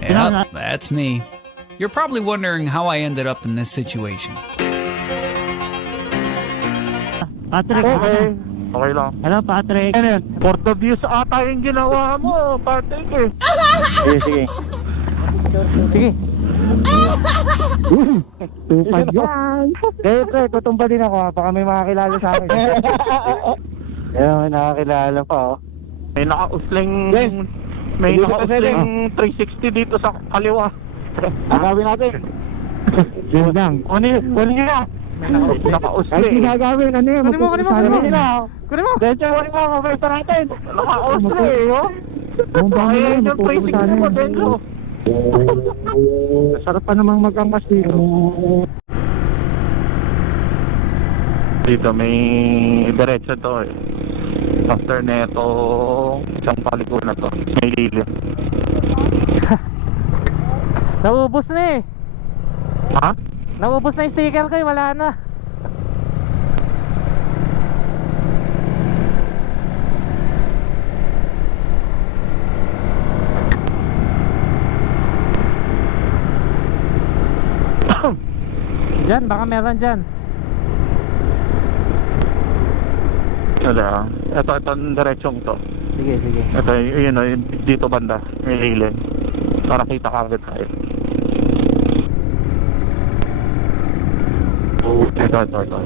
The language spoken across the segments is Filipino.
Yep, that's me. You're probably wondering how I ended up in this situation. Patrick, Okay. Okay lang. Hello, Patrick. Ano yun? For the views ata yung ginawa mo, Patrick eh. Sige, sige. Sige. Tupad yan. Eh, pre, tutumba din ako ha. Baka may makakilala sa akin. Ayun, may nakakilala pa oh. May naka-usling... May naka-usling 360 dito sa kaliwa. Agawin natin. Yun lang. Kunin nyo na. Naka-usling. Ay, gagawin. Ano yun? Kunin mo. Kunin mo. Dencho, kunin mo. Mabenta natin. Naka-usling oh. Ayun yung 360 mo, Dencho. Sarap pa namang mag-angkas dito. Dito may diretso to eh. After neto isang paliko na to, may lilim. Naubos na eh. Ha? Naubos na yung sticker ko eh. Wala na. Diyan, baka meron dyan. Wala. Ito ang diretsong to. Sige, sige. Ito yun o, dito banda, may lilim. Para kita kagad tayo. Ito.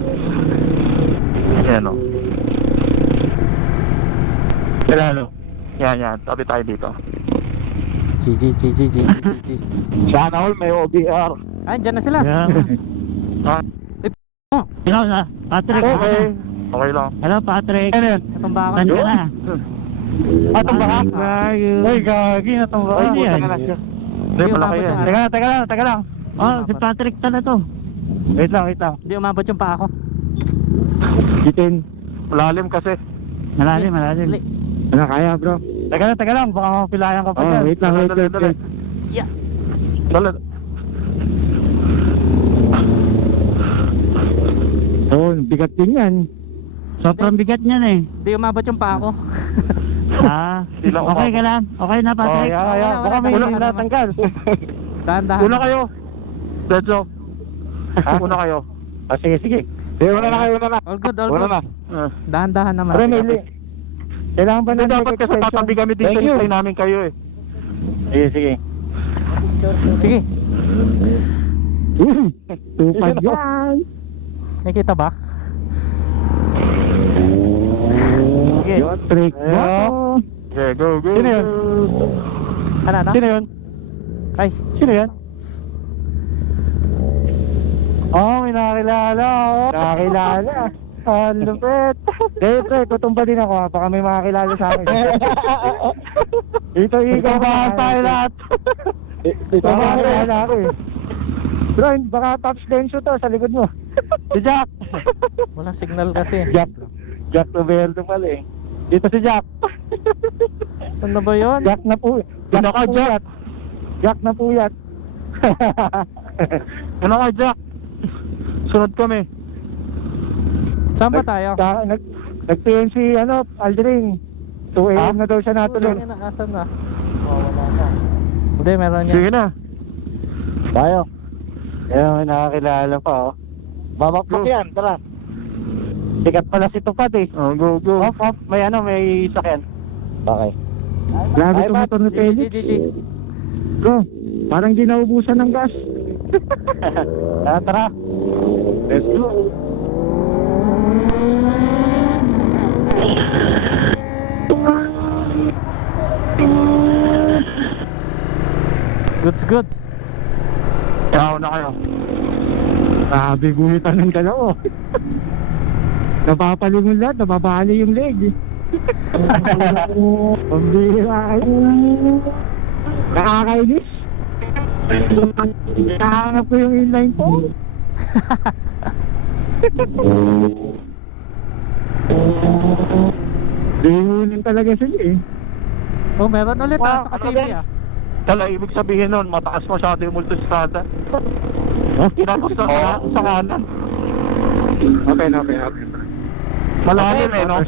Yan o. Yan o. Yan. Tabi tayo dito. GG. Sana all may OBR. Ay, dyan na sila. Ha? Oh, ikaw na. Patrick. Okay. Okay lang. Hello, Patrick. Ano yun? Natumba ako. Ano? Nandiyan na. Tumba ka? Ay, gagi. Natumba ka. Ay, yan. Hindi, malaki yan. Teka lang. Oh, si Patrick tala to. Wait lang. Hindi umabot yung paa ko. Gitin. Malalim kasi. Malalim. Ano kaya bro? Teka lang. Baka mapilayan ka pa dyan. wait lang. Yeah. Dali. Oh, bigat din yan. Sobrang bigat niyan eh. Hindi umabot yung paa ko. Okay ka lang. Okay na, Patrick. Baka may natanggal. Dahan-dahan. Una kayo. Let's go. Una kayo. Sige. Una na kayo. All good. na. Dahan-dahan naman. Kailangan ba na dapat kasi tatabi kami dito. Hintay namin kayo eh. Sige. Sige. Tupad yan. Nakita ba? Okay. Patrick. Okay, go. Sino yun? Ano? Sino yun? Ay. Sino yan? Oh, may nakakilala. Nakakilala. Ang lupit. Pre, tutumba din ako ha. Baka may makakilala sa akin. Dito ikaw ba tayo lahat? Dito makakilala ako eh. Bro, baka touch denso to sa likod mo. Si Jack. Walang signal kasi. Jack Roberto pala eh. Dito si Jack. Saan na ba yun? Jack na po. Jack na puyat. Ano ka, Jack? Sunod kami. Saan ba tayo? Nag-PNC, Aldrin. 2 AM na daw siya natuloy. Asan na? Wala na. Hindi, meron yan. Sige na. Tayo. Ayun, nakakilala pa oh. Babakbak yan, tara. Sikat pala si Tupad eh. Oh, go. Off. May sakyan. Okay. Grabe ito motor ni Felix. Bro, parang di naubusan ng gas. Tara. Let's go. Goods. Kaya na kayo. Grabe, guhitan ng dalawa. Napapalingon lahat, nababali yung leg. Pambira. Nakakainis. Nakahanap ko yung inline po. Lihunin talaga sila eh. Oh, meron ulit sa Kasimi ah. Tala, ibig sabihin nun, mataas masyado yung multistrada. Kinapos sa kanan. Okay. Malalim eh, no?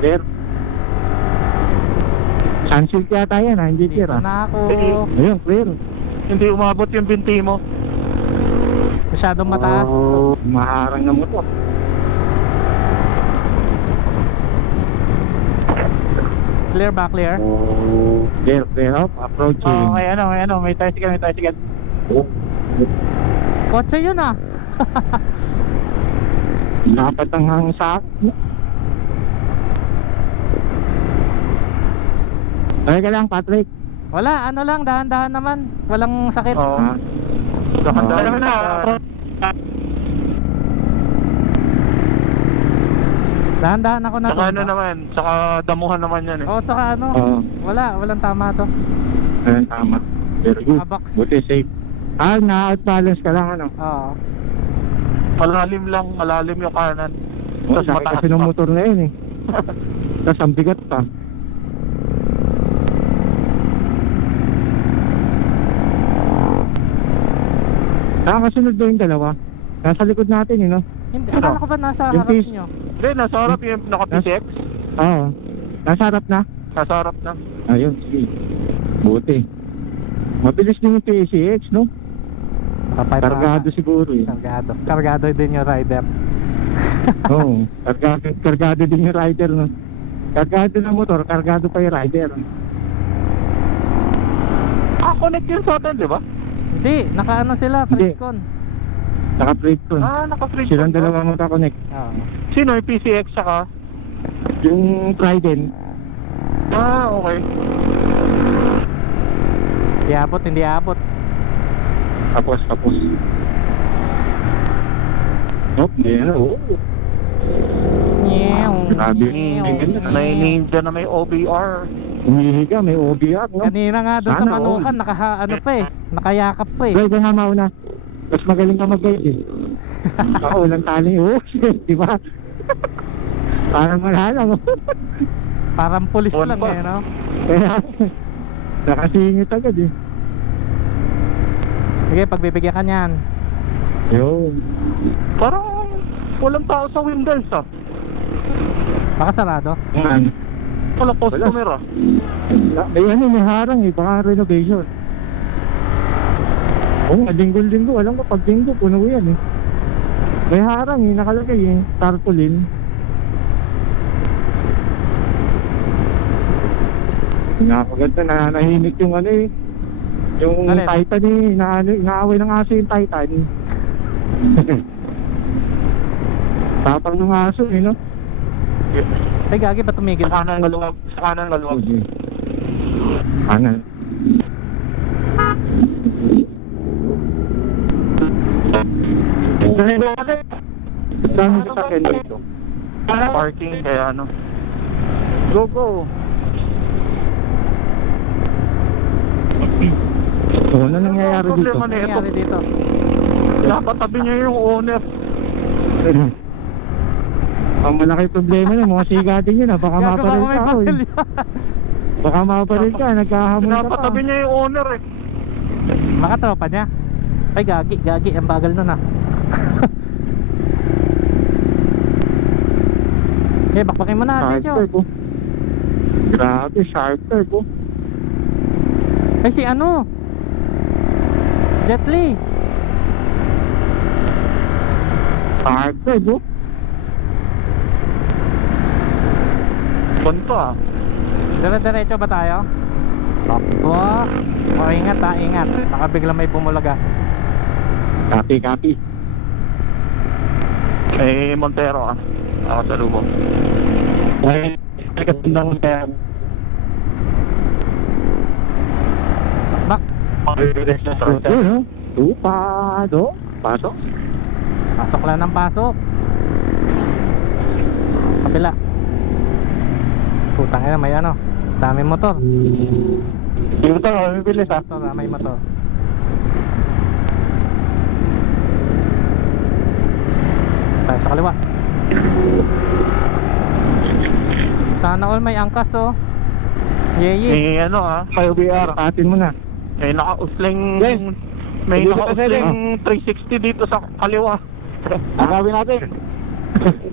Clear. Sunsilk yata yan ha, hindi Dito tira. na ako. Ayun, clear. Hindi umabot yung binti mo. Masyadong mataas. Oh, maharang na motor. Clear ba? Clear? Clear, clear up, approaching. Oh, may tricycle, may tricycle. Kotse yun ah. Nakapatanghang sa akin. Ay ka lang, Patrick. Wala, ano lang, dahan-dahan naman. Walang sakit. Oo. Ah. Dahan-dahan na. Dahan-dahan ako na. Saka ano naman, saka damuhan naman yan eh. Oo, tsaka ano. Oo. Walang tama to. Ayun, tama. Very good. Abax. Buti safe. Na-outbalance ka lang, ano? Oo. Malalim yung kanan. Oh, Tapos sakit mataas kasi ng pa. motor na yun eh. Tapos ang bigat pa. Nakakasunod ba yung dalawa? Nasa likod natin no? Hindi, Ano? akala ko ba nasa Yung harap piece. nyo? Hindi, nasa harap yung naka-PCX. Oo. Nasa harap na? Nasa harap na. Ayun, sige. Buti. Mabilis din yung PCX, no? Kapay pa. Kargado siguro eh. Kargado. Kargado din yung rider. Oo. Kargado din yung rider, no? Kargado ng motor, kargado pa yung rider. Connect yun sa atin, di ba? Hindi, nakaano sila, Hindi. Fredcon. Naka-trade ko. Naka-free. Silang dalawa magka-connect. Oo. Sino yung PCX saka? Yung Trident, Okay. Hindi abot. tapos. Nope, hindi na. Oo. Grabe. May ninja na may OBR. Umihiga, may OBR, no? Kanina nga doon sa Sana Manukan, nakayakap pa eh. Bro, ikaw nga mauna. Mas magaling ka mag-guide eh. Ako, walang tali. Oo, di ba? Parang malala mo. Parang pulis Buwan lang pa. eh, no? Kaya, nakasingit agad eh. Sige, pagbibigyan ka niyan. Yun. Parang walang tao sa windows ah. Baka sarado. Yan. Wala customer ah. May may harang eh. Baka renovation. Oo, linggo-linggo. Alam ko, pag linggo, puno yan eh. May harang eh. Nakalagay eh. Tarpaulin. Nakakaganda, nananahimik yung ano eh. Yung Alin? Titan eh. Inaaway ng aso yung Titan. Tapang ng aso eh, no? Ay, gagi ba tumigil? Sa kanan ngaluwag. Sa kanan ngaluwag. Okay. Kanan. Dami sa akin dito. Parking kaya ano. Go go. So, ano nangyayari dito? Problema na ito. Nangyari dito. Napatabi niya yung owner. Ang malaki problema na, mga sigatin yun ah. Baka Gago, maparil may ka. papel Oy. yan. Baka maparil ka, nagkahamon ka pa. Napatabi niya yung owner eh. Baka tropa niya. Ay, gagi. Ang bagal nun ah. Okay, bakbakin mo na, Sharp Checho. curve oh. Grabe, sharp curve oh. Ay, si ano? Jet Li. Sharp curve oh. Banto ah. Dire-diretso ba tayo? Takbo. O, ingat ha, ingat. Baka bigla may bumulaga. Copy. Eh, Montero ah. Ako sa lubong. Ay, katandang kaya. Bak. Yun oh. Tupado. Pasok. Pasok lang ng pasok. Kabila. Putang ina, may ano. Daming motor. Yung ito, bibilis ah. Motor, may motor. Tayo sa kaliwa. Sana all may angkas oh. Yes. Eh, ano ah. Kayo BR, atin mo na. May naka-usling. Yes. May Dito naka-usling 360 dito sa kaliwa. Agawin natin.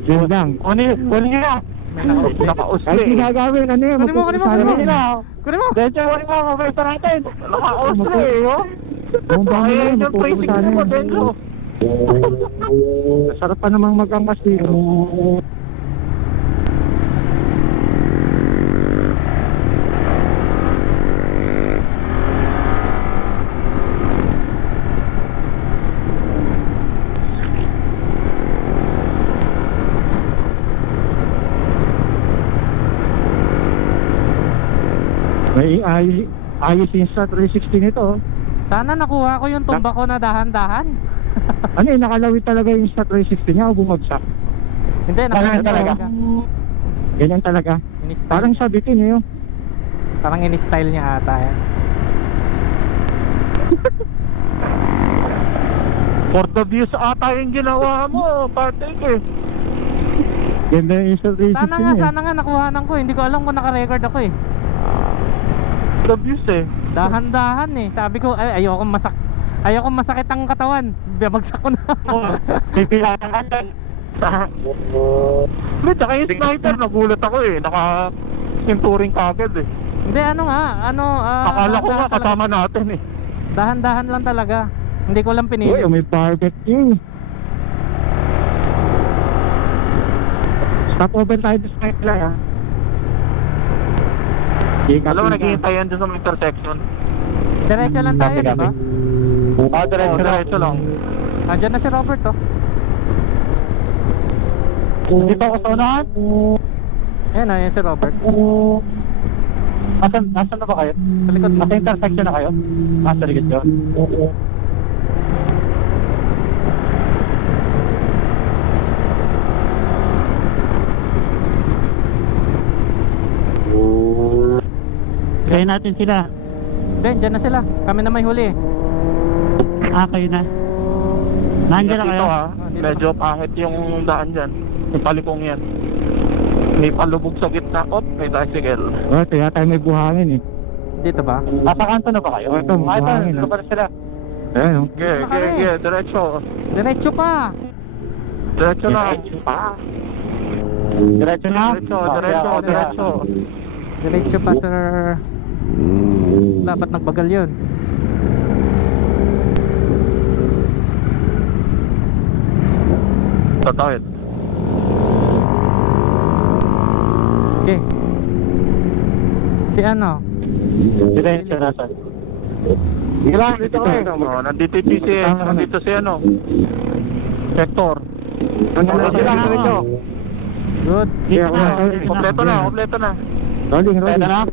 Yun lang. Kunin niyo na. May naka-usling. Kahit Naka-usling. ginagawin, ano yun? Kunin mo, kunin mo, kunin mo. Kunin mo. Dencho, wala mo ako, pwesta natin. Naka-usling, oh. Bumbang mo Ay, yun, yung pricing magpupunta mo, na Dencho. yun. Sarap pa namang mag-angkas dito. May ayos yung sa 360 nito. Oh. Sana nakuha ko yung tumba ko na dahan-dahan. Ano eh, nakalawit talaga yung sa 360 niya o bumagsak? Hindi, Ganyan nakuha talaga. talaga. Ganyan talaga. In-style. Parang sabitin eh. Oh. Parang in-style niya ata yan. For the views ata yung ginawa mo, partner ko eh. Ganda yung sa 360 niya. Sana nga nakuhanan ko. Hindi ko alam kung naka-record ako eh. The views eh. Dahan-dahan eh. Sabi ko, ay, ayokong masakit ang katawan. Babagsak ko na. Pipilahan ka dyan. Hindi, tsaka yung sniper, nagulat ako eh. Naka-sinturing kagad eh. Hindi, ano nga. Akala ko nga dahan-dahan kasama natin eh. talaga. Dahan-dahan lang talaga. Hindi ko lang pinili. Uy, may barbecue. Stop over tayo sa sniper ha. Alam mo, naghihintay yan dyan sa may intersection. Diretso lang tayo, di ba? Diretso lang. Andyan na si Robert, oh. Dito ako sa unahan. Ayan, ayan si Robert. Nasaan na ba kayo? Sa likod mo. Nasa intersection na kayo? Nasa likod yun. Kaya natin sila. Dyan na sila. Kami na may huli. Kayo na. Nandiyan na kayo? Ah, dito. Medyo pangit yung daan dyan. Yung palikong yan. May palubog sa gitna. May tricycle. Oh, kaya tayo may buhangin eh. Dito ba? Nasa kanto na ba kayo? Ito, buhangin, ito pa sila. Ayan oh. Diretso. Diretso pa. Diretso na. Diretso na? Diretso. Diretso pa, sir. Dapat nagbagal yun. Tatawid. Okay. Si ano? Diretso na tayo. Sige lang, dito kayo. Nandito yung PCS. Nandito si ano. Sector. Sige lang, Diretso. Good. Yeah, Kompleto na. Rolling. Pwede na.